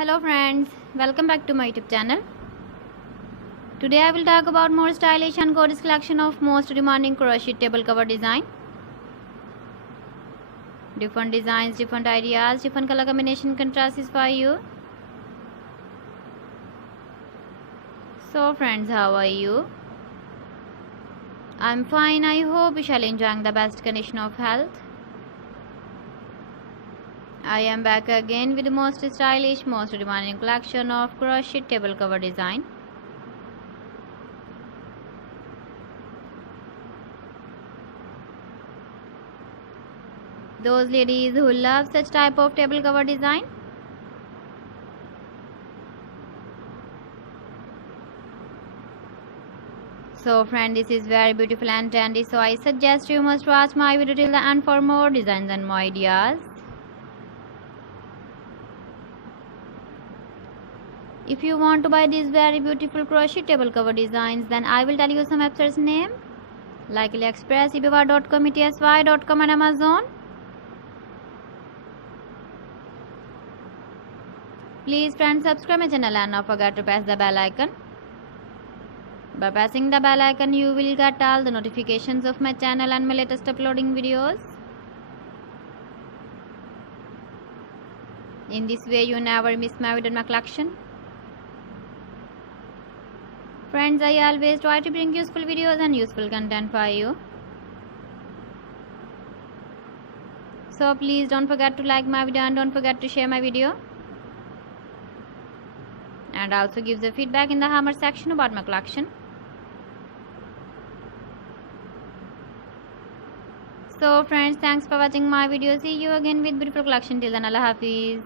Hello friends, welcome back to my YouTube channel. Today I will talk about more stylish and gorgeous collection of most demanding crochet table cover design. Different designs, different ideas, different color combination contrasts for you. So friends, how are you? I'm fine. I hope you shall enjoying the best condition of health. I am back again with the most stylish, most demanding collection of crochet table cover design. Those ladies who love such type of table cover design, so friend, this is very beautiful and trendy, so I suggest you must watch my video till the end for more designs and more ideas. If you want to buy these very beautiful crochet table cover designs, then I will tell you some websites name like AliExpress, eBay.com, ETSY.com and Amazon. Please friends, subscribe my channel and not forget to press the bell icon. By pressing the bell icon, you will get all the notifications of my channel and my latest uploading videos. In this way, you never miss my video in my collection. Friends, I always try to bring useful videos and useful content for you. So please don't forget to like my video and don't forget to share my video. And also give the feedback in the comment section about my collection. So friends, thanks for watching my video. See you again with beautiful collection. Till then, Allah Hafiz.